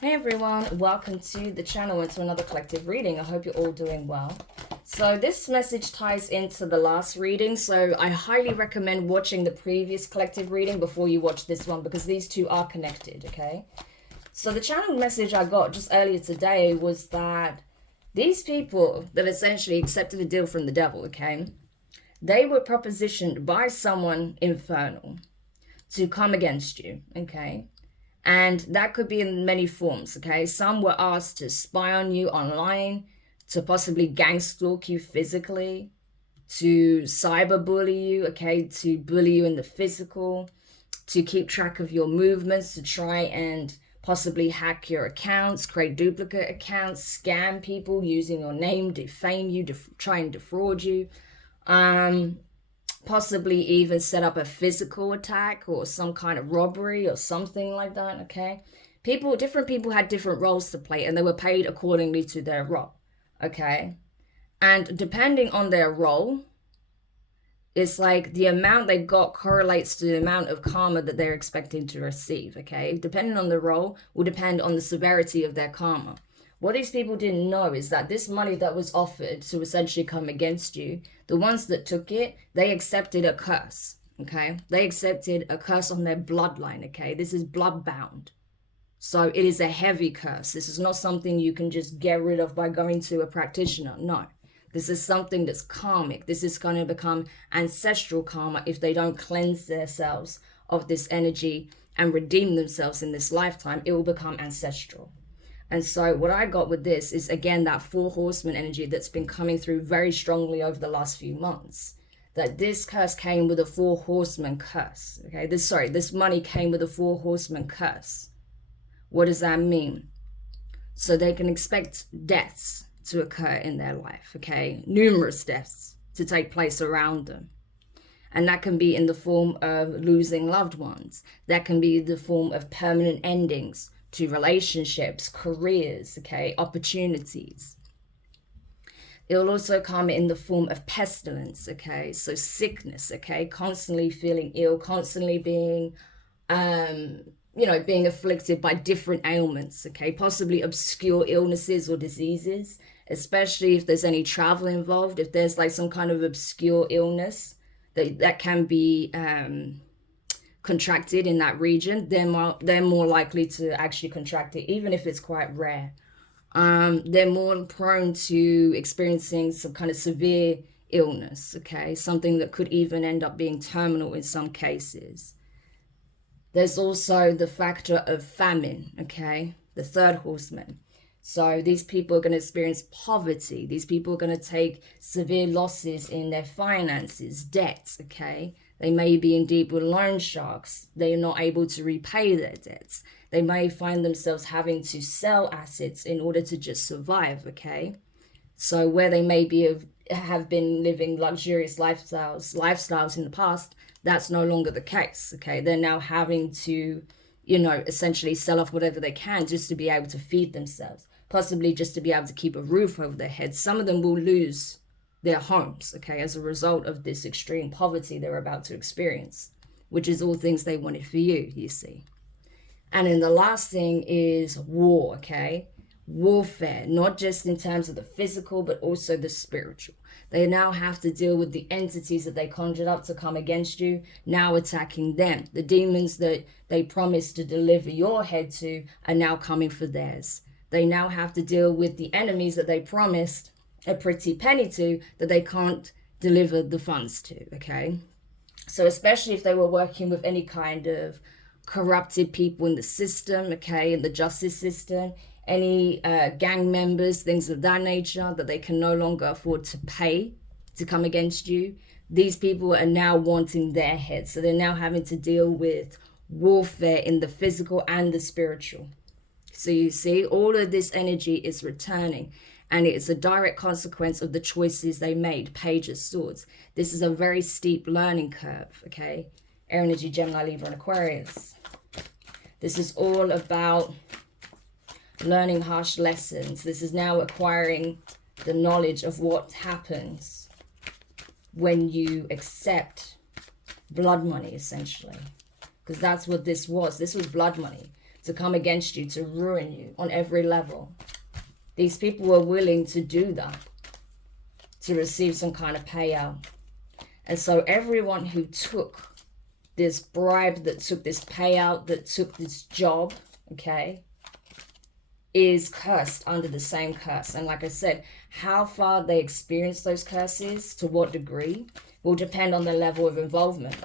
Hey everyone, welcome to the channel and to another collective reading. I hope you're all doing well. So this message ties into the last reading, so I highly recommend watching the previous collective reading before you watch this one because these two are connected, okay? So the channel message I got just earlier today was that these people that essentially accepted a deal from the devil, okay, they were propositioned by someone infernal to come against you, okay? And that could be in many forms, okay? Some were asked to spy on you online, to possibly gang stalk you physically, to cyberbully you, okay? To bully you in the physical, to keep track of your movements, to try and possibly hack your accounts, create duplicate accounts, scam people using your name, defame you, try and defraud you. Possibly even set up a physical attack or some kind of robbery or something like that, okay? Different people had different roles to play and they were paid accordingly to their role, okay? And depending on their role, it's like the amount they got correlates to the amount of karma that they're expecting to receive, okay? Depending on the role will depend on the severity of their karma. What these people didn't know is that this money that was offered to essentially come against you, the ones that took it, they accepted a curse, okay? They accepted a curse on their bloodline, okay? This is blood-bound. So it is a heavy curse. This is not something you can just get rid of by going to a practitioner, no. This is something that's karmic. This is going to become ancestral karma if they don't cleanse themselves of this energy and redeem themselves in this lifetime. It will become ancestral. And so what I got with this is, again, that 4 horsemen energy that's been coming through very strongly over the last few months. That this curse came with a 4 horsemen curse. Okay, this money came with a 4 horsemen curse. What does that mean? So they can expect deaths to occur in their life, okay? Numerous deaths to take place around them. And that can be in the form of losing loved ones. That can be the form of permanent endings to relationships, careers, okay, opportunities. It will also come in the form of pestilence, okay, so sickness, okay, constantly feeling ill, constantly being, being afflicted by different ailments, okay, possibly obscure illnesses or diseases, especially if there's any travel involved, if there's like some kind of obscure illness that can be contracted in that region, they're more likely to actually contract it, even if it's quite rare. They're more prone to experiencing some kind of severe illness, okay? Something that could even end up being terminal in some cases. There's also the factor of famine, okay? The 3rd horseman. So these people are going to experience poverty. These people are going to take severe losses in their finances, debts, okay? They may be in deep with loan sharks. They are not able to repay their debts. They may find themselves having to sell assets in order to just survive, okay? So where they may have been living luxurious lifestyles in the past, that's no longer the case, okay? They're now having to, essentially sell off whatever they can just to be able to feed themselves, possibly just to be able to keep a roof over their heads. Some of them will lose their homes, okay, as a result of this extreme poverty they're about to experience, which is all things they wanted for you see. And then the last thing is war, okay? Warfare, not just in terms of the physical, but also the spiritual. They now have to deal with the entities that they conjured up to come against you, now attacking them. The demons that they promised to deliver your head to are now coming for theirs. They now have to deal with the enemies that they promised a pretty penny to, that they can't deliver the funds to, okay? So especially if they were working with any kind of corrupted people in the system, okay, in the justice system, any gang members, things of that nature that they can no longer afford to pay to come against you, these people are now wanting their heads. So they're now having to deal with warfare in the physical and the spiritual. So you see, all of this energy is returning. And it is a direct consequence of the choices they made. Page of Swords. This is a very steep learning curve, okay? Air energy, Gemini, Libra, and Aquarius. This is all about learning harsh lessons. This is now acquiring the knowledge of what happens when you accept blood money, essentially. Because that's what this was. This was blood money. to come against you, to ruin you on every level. These people were willing to do that, to receive some kind of payout. And so everyone who took this bribe, that took this payout, that took this job, okay, is cursed under the same curse. And like I said, how far they experience those curses, to what degree, will depend on the level of involvement.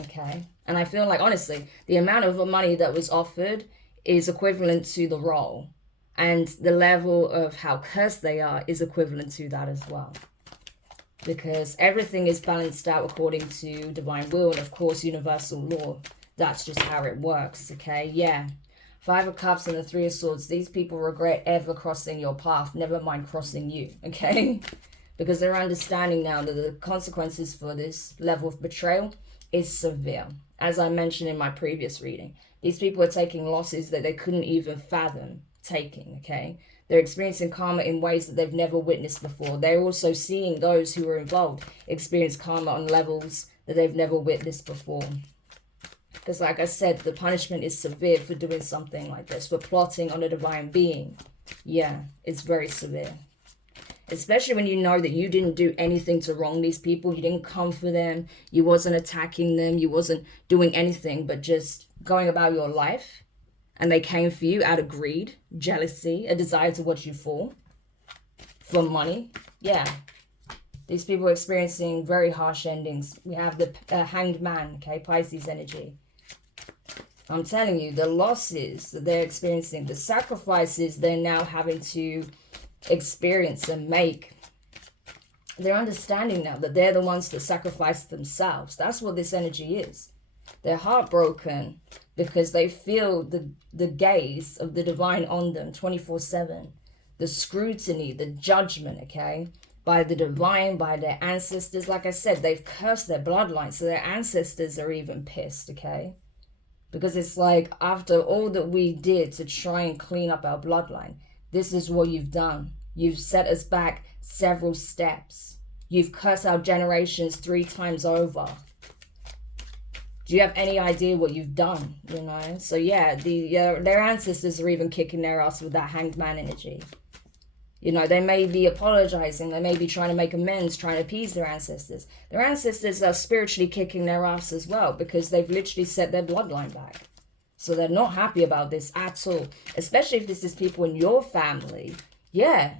Okay. And I feel like, honestly, the amount of money that was offered is equivalent to the role. And the level of how cursed they are is equivalent to that as well. Because everything is balanced out according to divine will and, of course, universal law. That's just how it works, okay? Yeah. 5 of Cups and the 3 of Swords. These people regret ever crossing your path, never mind crossing you, okay? Because they're understanding now that the consequences for this level of betrayal is severe. As I mentioned in my previous reading, these people are taking losses that they couldn't even fathom taking, okay? They're experiencing karma in ways that they've never witnessed before. They're also seeing those who are involved experience karma on levels that they've never witnessed before. Because like I said, the punishment is severe for doing something like this, for plotting on a divine being. Yeah, it's very severe. Especially when you know that you didn't do anything to wrong these people. You didn't come for them. You wasn't attacking them. You wasn't doing anything but just going about your life. And they came for you out of greed, jealousy, a desire to watch you fall. For money. Yeah. These people are experiencing very harsh endings. We have the Hanged Man, okay, Pisces energy. I'm telling you, the losses that they're experiencing, the sacrifices they're now having to experience and make. They're understanding now that they're the ones that sacrifice themselves. That's what this energy is. They're heartbroken because they feel the gaze of the divine on them 24/7. The scrutiny, the judgment, okay, by the divine, by their ancestors. Like I said, they've cursed their bloodline, so their ancestors are even pissed, okay? Because it's like, after all that we did to try and clean up our bloodline, this is what you've done. You've set us back several steps. You've cursed our generations 3 times over. Do you have any idea what you've done, you know? So yeah, their ancestors are even kicking their ass with that Hanged Man energy. You know, they may be apologizing. They may be trying to make amends, trying to appease their ancestors. Their ancestors are spiritually kicking their ass as well, because they've literally set their bloodline back. So they're not happy about this at all. Especially if this is people in your family. Yeah.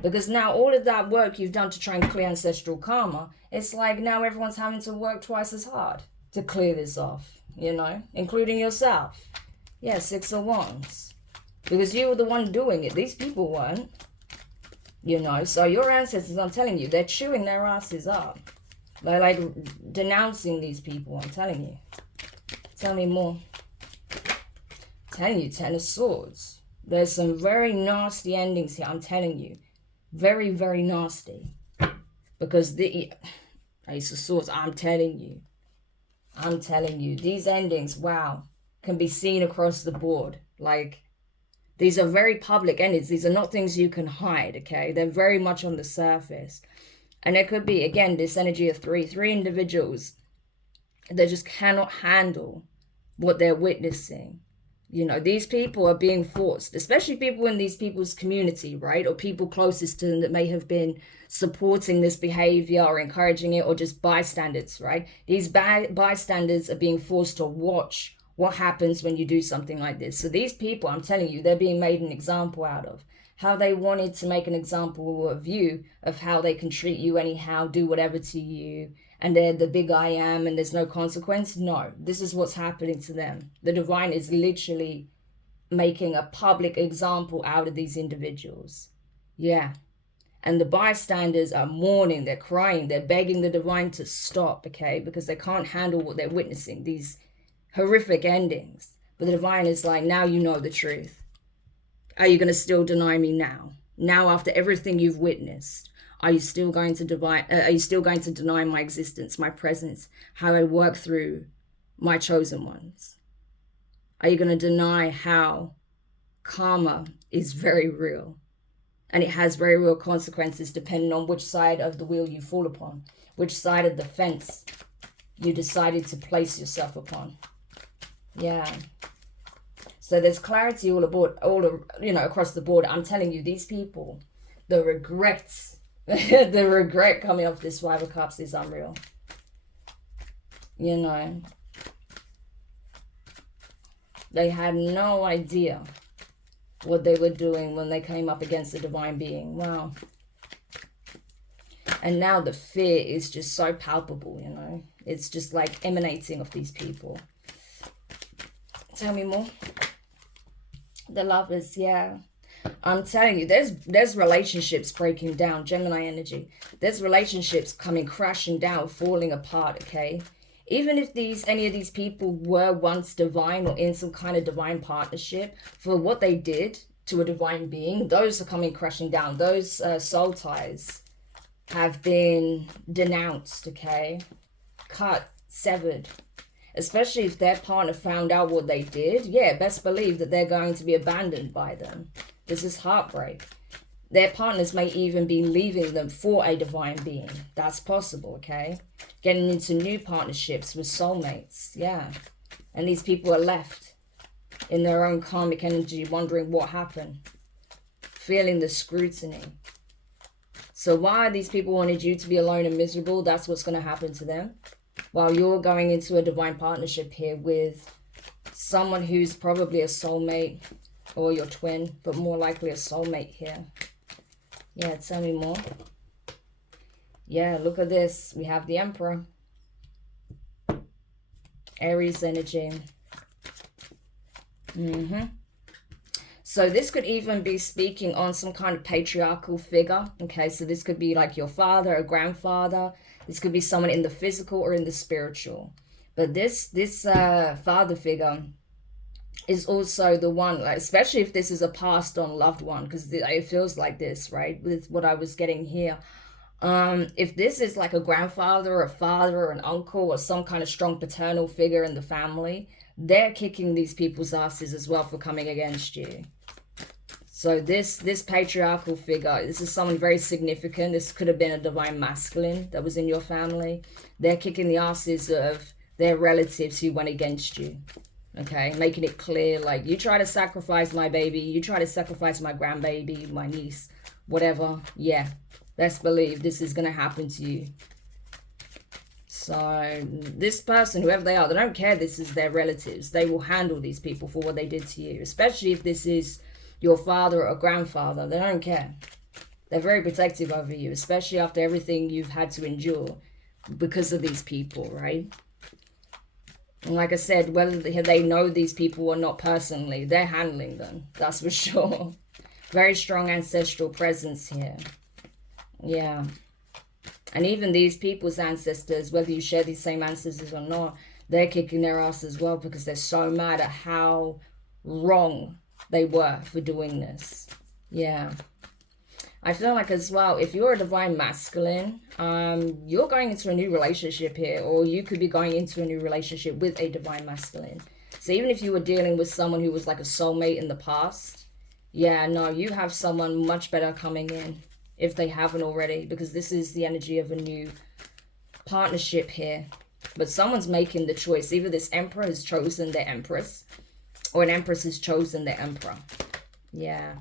Because now all of that work you've done to try and clear ancestral karma, it's like now everyone's having to work twice as hard to clear this off, you know, including yourself. Yeah, 6 of Wands. Because you were the one doing it. These people weren't. You know, so your ancestors, I'm telling you, they're chewing their asses up. They're like denouncing these people, I'm telling you. Tell me more. I'm telling you, 10 of Swords. There's some very nasty endings here, I'm telling you. Very, very nasty. Because the Ace of Swords, I'm telling you. I'm telling you, these endings, wow, can be seen across the board. Like, these are very public endings. These are not things you can hide, okay? They're very much on the surface. And it could be, again, this energy of three individuals that just cannot handle what they're witnessing. You know, these people are being forced, especially people in these people's community, right? Or people closest to them that may have been supporting this behavior or encouraging it, or just bystanders, right? These bystanders are being forced to watch what happens when you do something like this. So these people, I'm telling you, they're being made an example out of. How they wanted to make an example of you, of how they can treat you anyhow, do whatever to you, and they're the big I am and there's no consequence. No, this is what's happening to them. The divine is literally making a public example out of these individuals. Yeah. And the bystanders are mourning, they're crying, they're begging the divine to stop, okay? Because they can't handle what they're witnessing, these horrific endings. But the divine is like, now you know the truth. Are you going to still deny me now? Now, after everything you've witnessed, are you still going to deny my existence, my presence, how I work through my chosen ones? Are you going to deny how karma is very real? And it has very real consequences depending on which side of the wheel you fall upon, which side of the fence you decided to place yourself upon. Yeah. So there's clarity all aboard, across the board. I'm telling you, these people, the regrets, the regret coming off this Five of Cups is unreal. You know, they had no idea what they were doing when they came up against the divine being. Wow. And now the fear is just so palpable, you know. It's just like emanating of these people. Tell me more. The Lovers, yeah. I'm telling you, there's relationships breaking down, Gemini energy. There's relationships coming crashing down, falling apart, okay? Even if any of these people were once divine or in some kind of divine partnership, for what they did to a divine being, those are coming crashing down. Those soul ties have been denounced, okay? Cut, severed. Especially if their partner found out what they did, yeah, best believe that they're going to be abandoned by them. This is heartbreak. Their partners may even be leaving them for a divine being. That's possible, okay? Getting into new partnerships with soulmates, yeah. And these people are left in their own karmic energy, wondering what happened. Feeling the scrutiny. So why these people wanted you to be alone and miserable, that's what's going to happen to them. While you're going into a divine partnership here with someone who's probably a soulmate or your twin, but more likely a soulmate here. Yeah, tell me more. Yeah, look at this. We have the Emperor. Aries energy. So this could even be speaking on some kind of patriarchal figure. Okay, so this could be like your father, a grandfather. This could be someone in the physical or in the spiritual. But this father figure is also the one, like, especially if this is a passed on loved one, because it feels like this, right? With what I was getting here. If this is like a grandfather or a father or an uncle or some kind of strong paternal figure in the family, they're kicking these people's asses as well for coming against you. So this patriarchal figure, this is someone very significant. This could have been a divine masculine that was in your family. They're kicking the asses of their relatives who went against you. Okay, making it clear, like, you try to sacrifice my baby, you try to sacrifice my grandbaby, my niece, whatever. Yeah, best believe this is going to happen to you. So this person, whoever they are, they don't care this is their relatives. They will handle these people for what they did to you, especially if this is your father or grandfather. They don't care. They're very protective over you, especially after everything you've had to endure because of these people, right? And like I said, whether they know these people or not personally, they're handling them. That's for sure. Very strong ancestral presence here. Yeah. And even these people's ancestors, whether you share these same ancestors or not, they're kicking their ass as well because they're so mad at how wrong they were for doing this. Yeah. I feel like as well, if you're a divine masculine, you're going into a new relationship here, or you could be going into a new relationship with a divine masculine. So even if you were dealing with someone who was like a soulmate in the past, yeah, no, you have someone much better coming in if they haven't already, because this is the energy of a new partnership here. But someone's making the choice. Either this emperor has chosen their empress, or an empress has chosen their emperor. Yeah.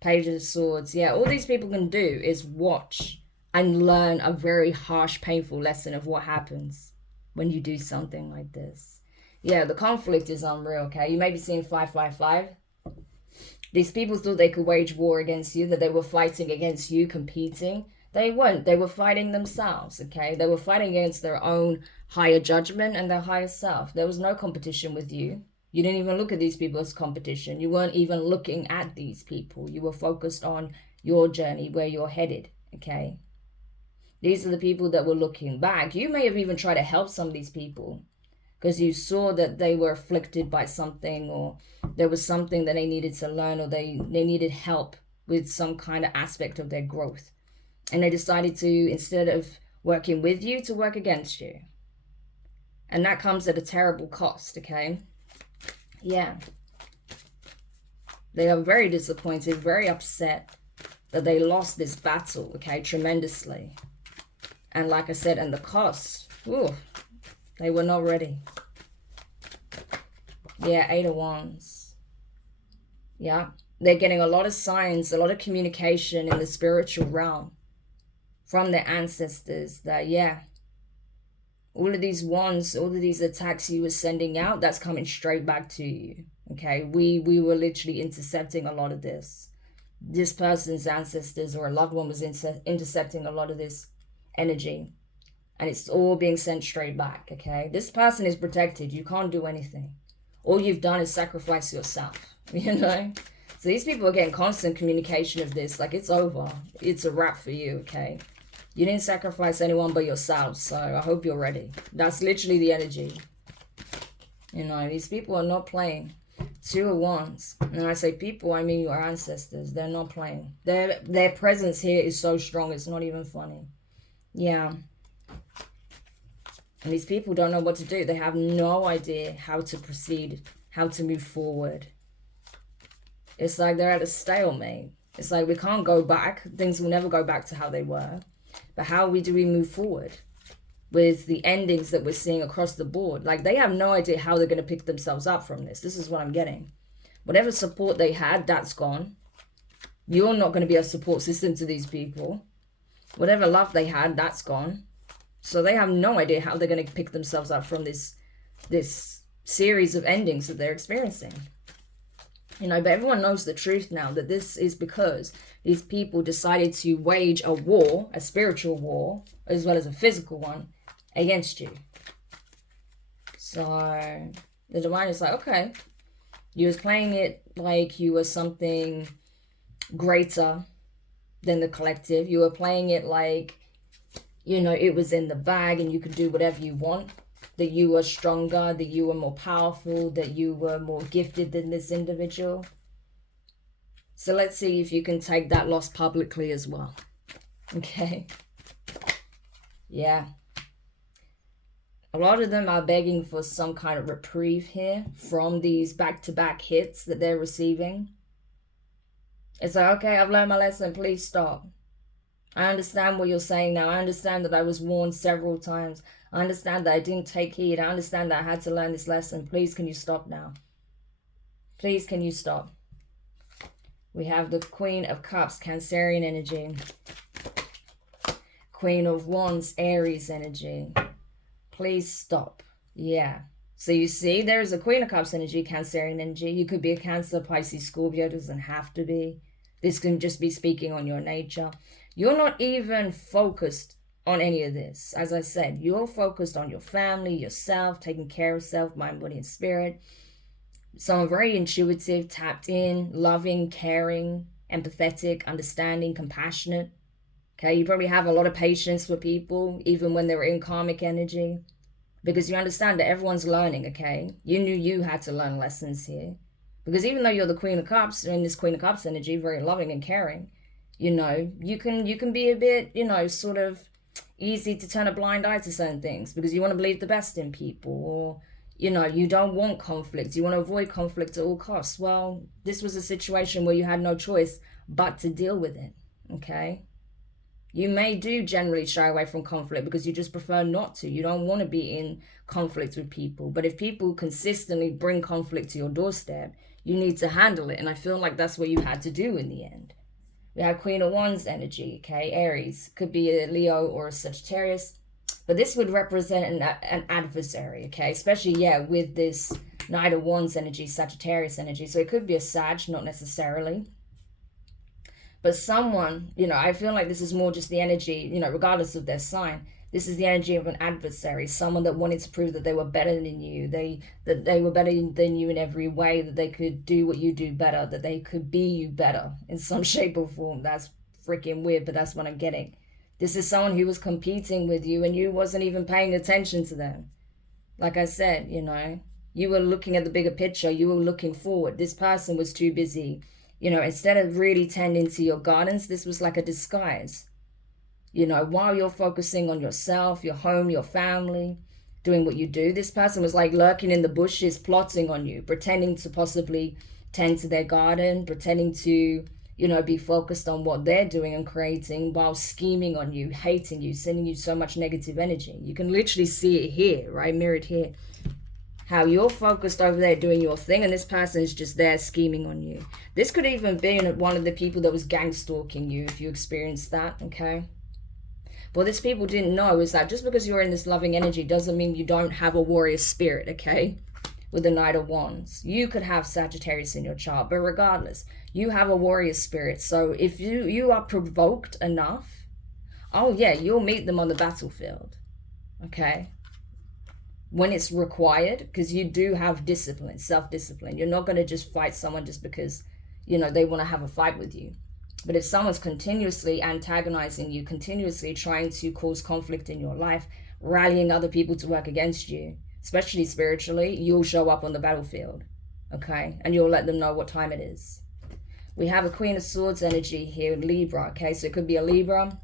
Page of Swords. Yeah, all these people can do is watch and learn a very harsh, painful lesson of what happens when you do something like this. Yeah, the conflict is unreal, okay? You may be seeing 555. These people thought they could wage war against you, that they were fighting against you, competing. They weren't. They were fighting themselves, okay? They were fighting against their own higher judgment and their higher self. There was no competition with you. You didn't even look at these people as competition. You weren't even looking at these people. You were focused on your journey, where you're headed, okay? These are the people that were looking back. You may have even tried to help some of these people because you saw that they were afflicted by something, or there was something that they needed to learn, or they needed help with some kind of aspect of their growth. And they decided to, instead of working with you, to work against you. And that comes at a terrible cost, okay? Yeah. They are very disappointed, very upset that they lost this battle, okay, tremendously. And like I said, and the cost, ooh, they were not ready. Yeah, 8 of Wands. Yeah. They're getting a lot of signs, a lot of communication in the spiritual realm from their ancestors that, yeah, all of these wands, all of these attacks you were sending out, that's coming straight back to you. Okay, we were literally intercepting a lot of this. This person's ancestors or a loved one was intercepting a lot of this energy, and it's all being sent straight back. Okay, this person is protected. You can't do anything. All you've done is sacrifice yourself. You know, so these people are getting constant communication of this. Like, it's over. It's a wrap for you. Okay. You didn't sacrifice anyone but yourself, so I hope you're ready. That's literally the energy. You know, these people are not playing. 2 of Wands. And when I say people, I mean your ancestors. They're not playing. Their presence here is so strong, it's not even funny. Yeah. And these people don't know what to do. They have no idea how to proceed, how to move forward. It's like they're at a stalemate. It's like we can't go back. Things will never go back to how they were. But how do we move forward with the endings that we're seeing across the board? Like, they have no idea how they're going to pick themselves up from this. This is what I'm getting. Whatever support they had, that's gone. You're not going to be a support system to these people. Whatever love they had, that's gone. So they have no idea how they're going to pick themselves up from this series of endings that they're experiencing. You know, but everyone knows the truth now, that this is because these people decided to wage a war, a spiritual war, as well as a physical one, against you. So the divine is like, okay, you was playing it like you were something greater than the collective. You were playing it like, you know, it was in the bag and you could do whatever you want. That you were stronger, that you were more powerful, that you were more gifted than this individual. So let's see if you can take that loss publicly as well. Okay. Yeah. A lot of them are begging for some kind of reprieve here from these back-to-back hits that they're receiving. It's like, okay, I've learned my lesson. Please stop. I understand what you're saying now. I understand that I was warned several times. I understand that I didn't take heed. I understand that I had to learn this lesson. Please, can you stop now? Please, can you stop? We have the Queen of Cups, Cancerian energy. Queen of Wands, Aries energy. Please stop. Yeah. So you see, there is a Queen of Cups energy, Cancerian energy. You could be a Cancer, Pisces, Scorpio. It doesn't have to be. This can just be speaking on your nature. You're not even focused on any of this. As I said, you're focused on your family, yourself, taking care of self, mind, body, and spirit. Some very intuitive, tapped in, loving, caring, empathetic, understanding, compassionate. Okay, you probably have a lot of patience for people, even when they're in karmic energy, because you understand that everyone's learning, okay? You knew you had to learn lessons here. Because even though you're the Queen of Cups, in this Queen of Cups energy, very loving and caring, you know, you can be a bit, you know, sort of easy to turn a blind eye to certain things because you want to believe the best in people, or, you know, you don't want conflict. You want to avoid conflict at all costs. Well, this was a situation where you had no choice but to deal with it, okay? You may do generally shy away from conflict because you just prefer not to. You don't want to be in conflict with people. But if people consistently bring conflict to your doorstep, you need to handle it. And I feel like that's what you had to do in the end. We have Queen of Wands energy, okay? Aries. Could be a Leo or a Sagittarius. But this would represent an adversary, okay? Especially, yeah, with this Knight of Wands energy, Sagittarius energy. So it could be a Sag, not necessarily. But someone, you know, I feel like this is more just the energy, you know, regardless of their sign. This is the energy of an adversary, someone that wanted to prove that they were better than you, that they were better than you in every way, that they could do what you do better, that they could be you better in some shape or form. That's freaking weird, but that's what I'm getting. This is someone who was competing with you and you wasn't even paying attention to them. Like I said, you know, you were looking at the bigger picture. You were looking forward. This person was too busy. You know, instead of really tending to your gardens, this was like a disguise. You know, while you're focusing on yourself, your home, your family, doing what you do, this person was like lurking in the bushes, plotting on you, pretending to possibly tend to their garden, pretending to, you know, be focused on what they're doing and creating while scheming on you, hating you, sending you so much negative energy. You can literally see it here, right? Mirrored here. How you're focused over there doing your thing, and this person is just there scheming on you. This could even be one of the people that was gang stalking you, if you experienced that, okay? What these people didn't know is that just because you're in this loving energy doesn't mean you don't have a warrior spirit, okay? With the Knight of Wands. You could have Sagittarius in your chart, but regardless, you have a warrior spirit. So if you are provoked enough, oh yeah, you'll meet them on the battlefield, okay? When it's required, because you do have discipline, self-discipline. You're not going to just fight someone just because, you know, they want to have a fight with you. But if someone's continuously antagonizing you, continuously trying to cause conflict in your life, rallying other people to work against you, especially spiritually, you'll show up on the battlefield, okay? And you'll let them know what time it is. We have a Queen of Swords energy here, Libra, okay? So it could be a Libra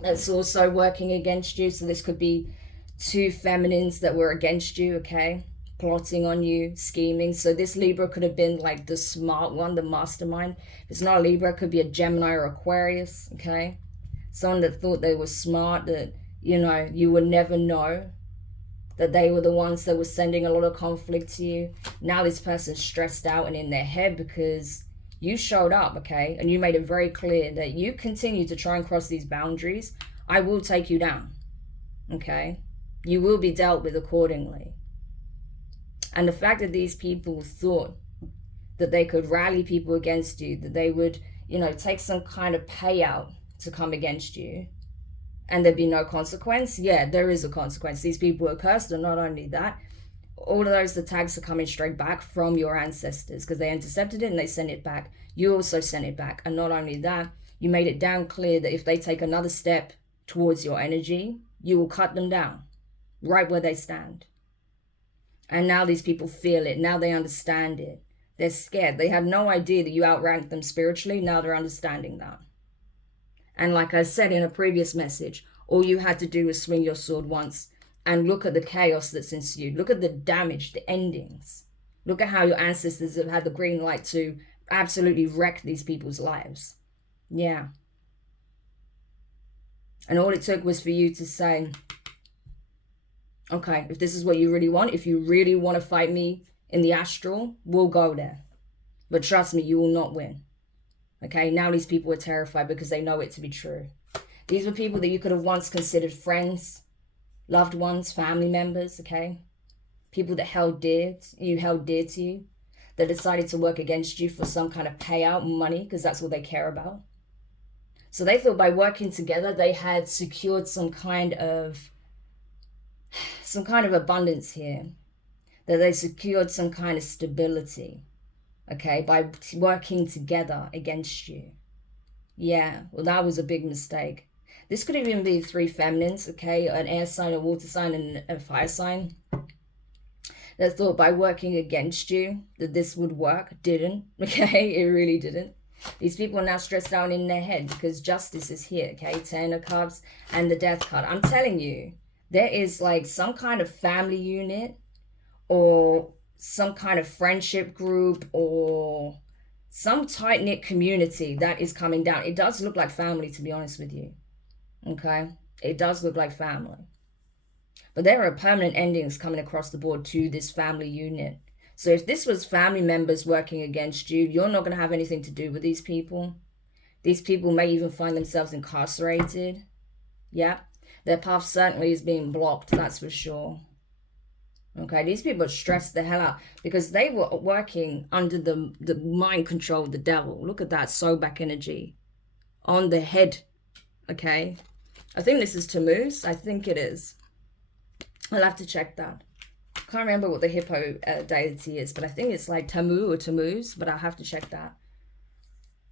that's also working against you. So this could be two feminines that were against you, okay? Plotting on you, scheming. So this Libra could have been like the smart one, the mastermind. If it's not a Libra, it could be a Gemini or Aquarius, okay? Someone that thought they were smart, that, you know, you would never know that they were the ones that were sending a lot of conflict to you. Now this person's stressed out and in their head because you showed up, okay? And you made it very clear that you continue to try and cross these boundaries, I will take you down, okay? You will be dealt with accordingly. And the fact that these people thought that they could rally people against you, that they would, you know, take some kind of payout to come against you, and there'd be no consequence. Yeah, there is a consequence. These people are cursed, and not only that, all of those attacks are coming straight back from your ancestors because they intercepted it and they sent it back. You also sent it back. And not only that, you made it down clear that if they take another step towards your energy, you will cut them down right where they stand. And now these people feel it. Now they understand it. They're scared. They had no idea that you outranked them spiritually. Now they're understanding that. And like I said in a previous message, all you had to do was swing your sword once and look at the chaos that's ensued. Look at the damage, the endings. Look at how your ancestors have had the green light to absolutely wreck these people's lives. Yeah. And all it took was for you to say, okay, if this is what you really want, if you really want to fight me in the astral, we'll go there. But trust me, you will not win. Okay, now these people are terrified because they know it to be true. These were people that you could have once considered friends, loved ones, family members, okay? People that held dear to you, that decided to work against you for some kind of payout, money, because that's what they care about. So they thought by working together, they had secured some kind of abundance here, that they secured some kind of stability, okay, by working together against you. Yeah, well, that was a big mistake. This could even be three feminines, okay, an air sign, a water sign, and a fire sign, that thought by working against you that this would work. Didn't, okay, it really didn't. These people are now stressed out in their head because justice is here, okay, 10 of cups and the death card. I'm telling you, there is like some kind of family unit or some kind of friendship group or some tight-knit community that is coming down. It does look like family, to be honest with you, okay? It does look like family. But there are permanent endings coming across the board to this family unit. So if this was family members working against you, you're not going to have anything to do with these people. These people may even find themselves incarcerated. Yeah. Their path certainly is being blocked, that's for sure. Okay, these people are stressed the hell out because they were working under the mind control of the devil. Look at that, Sobek energy on the head, okay? I think this is Tammuz. I think it is. I'll have to check that. Can't remember what the hippo deity is, but I think it's like Tamu or Tammuz, but I'll have to check that.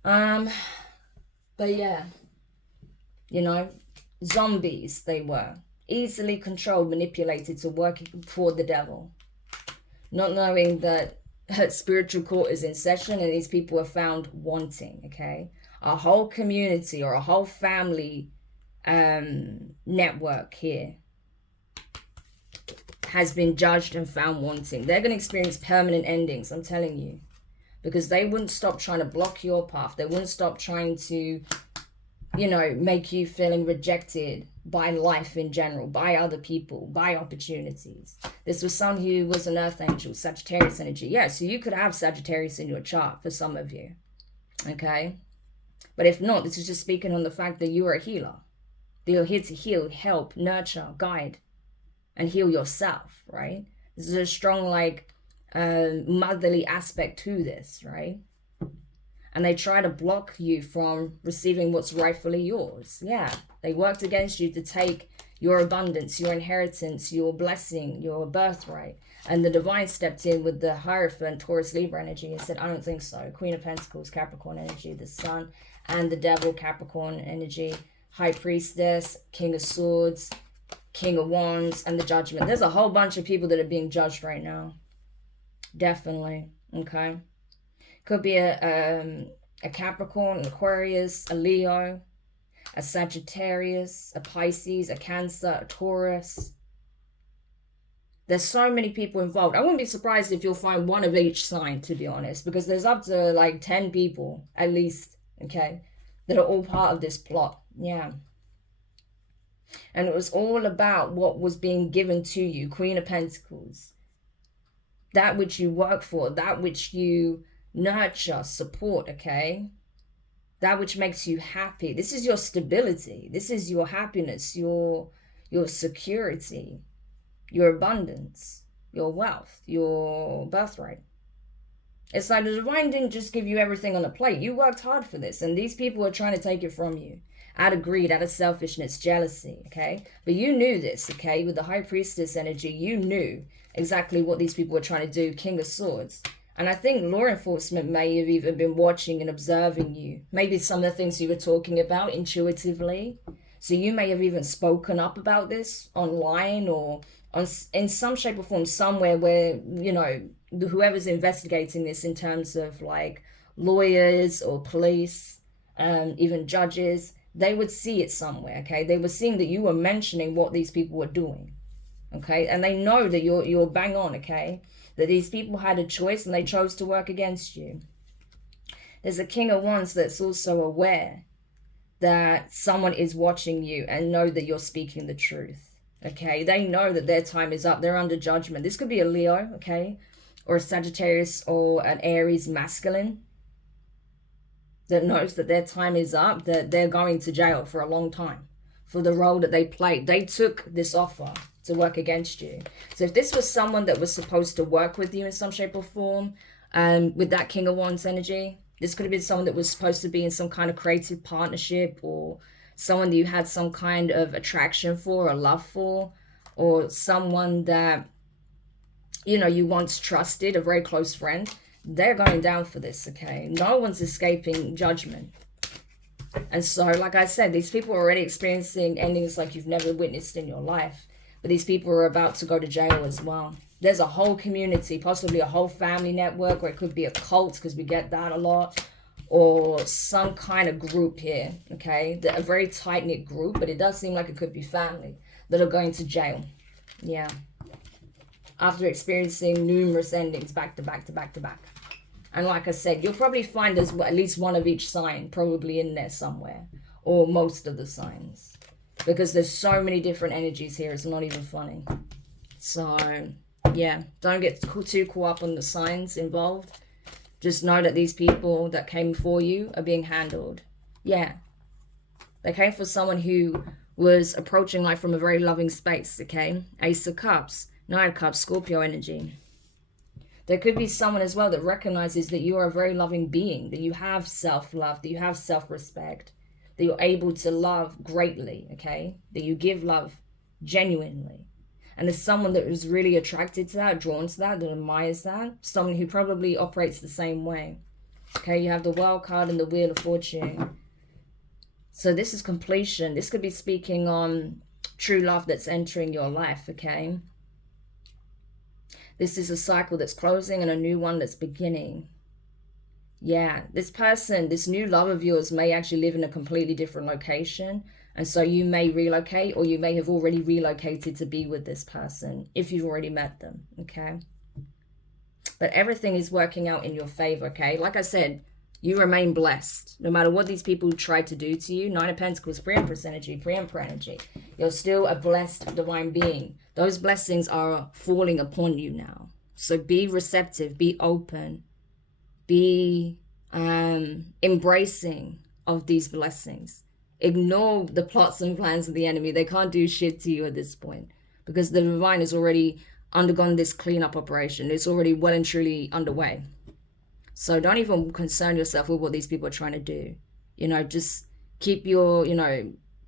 But yeah, you know, zombies they were. Easily controlled, manipulated to work for the devil. Not knowing that her spiritual court is in session and these people are found wanting, okay? A whole community or a whole family network here has been judged and found wanting. They're going to experience permanent endings, I'm telling you. Because they wouldn't stop trying to block your path. They wouldn't stop trying to you know, make you feeling rejected by life in general, by other people, by opportunities. This was someone who was an earth angel, Sagittarius energy. Yeah, so you could have Sagittarius in your chart for some of you, okay? But if not, this is just speaking on the fact that you are a healer. That you're here to heal, help, nurture, guide, and heal yourself, right? This is a strong, like, motherly aspect to this, right? And they try to block you from receiving what's rightfully yours. Yeah, they worked against you to take your abundance, your inheritance, your blessing, your birthright. And the divine stepped in with the Hierophant, Taurus, Libra energy and said, I don't think so. Queen of Pentacles, Capricorn energy, the Sun, and the Devil, Capricorn energy, High Priestess, King of Swords, King of Wands, and the Judgment. There's a whole bunch of people that are being judged right now. Definitely, okay? Could be a Capricorn, an Aquarius, a Leo, a Sagittarius, a Pisces, a Cancer, a Taurus. There's so many people involved. I wouldn't be surprised if you'll find one of each sign, to be honest, because there's up to like 10 people at least, okay, that are all part of this plot. Yeah. And it was all about what was being given to you, Queen of Pentacles. That which you work for, that which you nurture, support, okay? That which makes you happy. This is your stability. This is your happiness, your security, your abundance, your wealth, your birthright. It's like the divine didn't just give you everything on a plate. You worked hard for this, and these people are trying to take it from you out of greed, out of selfishness, jealousy, okay? But you knew this, okay? With the High Priestess energy, you knew exactly what these people were trying to do, King of Swords. And I think law enforcement may have even been watching and observing you. Maybe some of the things you were talking about intuitively. So you may have even spoken up about this online or in some shape or form somewhere where, you know, whoever's investigating this in terms of like lawyers or police, even judges, they would see it somewhere, okay? They were seeing that you were mentioning what these people were doing, okay? And they know that you're bang on, okay? That these people had a choice and they chose to work against you. There's a King of Wands that's also aware that someone is watching you and know that you're speaking the truth, okay? They know that their time is up. They're under judgment. This could be a Leo, okay? Or a Sagittarius or an Aries masculine that knows that their time is up, that they're going to jail for a long time for the role that they played. They took this offer to work against you. So if this was someone that was supposed to work with you in some shape or form, with that King of Wands energy, this could have been someone that was supposed to be in some kind of creative partnership, or someone that you had some kind of attraction for or love for, or someone that, you know, you once trusted, a very close friend. They're going down for this, okay? No one's escaping judgment. And so, like I said, these people are already experiencing endings like you've never witnessed in your life. But these people are about to go to jail as well. There's a whole community, possibly a whole family network, or it could be a cult, because we get that a lot, or some kind of group here, okay? A very tight-knit group, but it does seem like it could be family that are going to jail. Yeah. After experiencing numerous endings back to back to back to back. And like I said, you'll probably find there's at least one of each sign probably in there somewhere, or most of the signs, because there's so many different energies here. It's not even funny. So yeah, don't get too caught up on the signs involved. Just know that these people that came for you are being handled. Yeah, they came for someone who was approaching life from a very loving space, okay? Ace of Cups, Nine of Cups, Scorpio energy. There could be someone as well that recognizes that you are a very loving being, that you have self-love, that you have self-respect, that you're able to love greatly, okay? That you give love genuinely. And there's someone that is really attracted to that, drawn to that, that admires that. Someone who probably operates the same way. Okay, you have the World card and the Wheel of Fortune. So this is completion. This could be speaking on true love that's entering your life, okay? This is a cycle that's closing and a new one that's beginning. Yeah, this person, this new love of yours may actually live in a completely different location. And so you may relocate, or you may have already relocated to be with this person if you've already met them, okay? But everything is working out in your favor, okay? Like I said, You remain blessed. No matter what these people try to do to you, Nine of Pentacles, pre-Empress energy, pre-Emperor energy, you're still a blessed divine being. Those blessings are falling upon you now. So be receptive, be open, be embracing of these blessings. Ignore the plots and plans of the enemy. They can't do shit to you at this point because the divine has already undergone this cleanup operation. It's already well and truly underway. So don't even concern yourself with what these people are trying to do. Just keep your,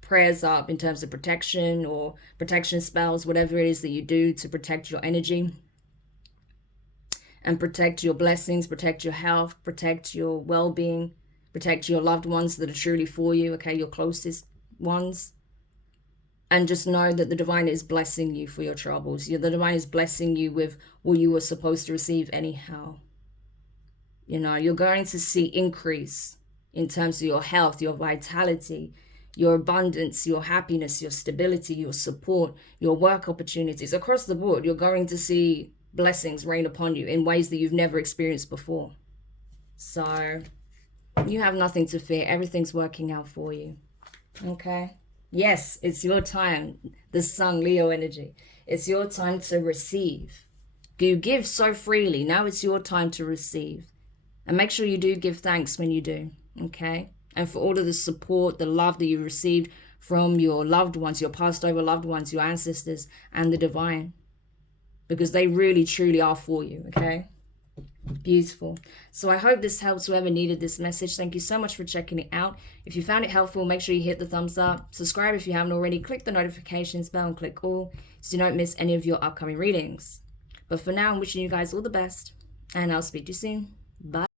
prayers up in terms of protection or protection spells, whatever it is that you do to protect your energy and protect your blessings, protect your health, protect your well-being, protect your loved ones that are truly for you, okay, your closest ones. And just know that the divine is blessing you for your troubles. The divine is blessing you with what you were supposed to receive anyhow. You're going to see increase in terms of your health, your vitality, your abundance, your happiness, your stability, your support, your work opportunities. Across the board, you're going to see blessings rain upon you in ways that you've never experienced before. So you have nothing to fear. Everything's working out for you. Okay? Yes, it's your time. The Sun, Leo energy. It's your time to receive. You give so freely. Now it's your time to receive. And make sure you do give thanks when you do, okay? And for all of the support, the love that you received from your loved ones, your passed over loved ones, your ancestors, and the divine. Because they really, truly are for you, okay? Beautiful. So I hope this helps whoever needed this message. Thank you so much for checking it out. If you found it helpful, make sure you hit the thumbs up. Subscribe if you haven't already. Click the notifications bell and click all so you don't miss any of your upcoming readings. But for now, I'm wishing you guys all the best. And I'll speak to you soon. Bye.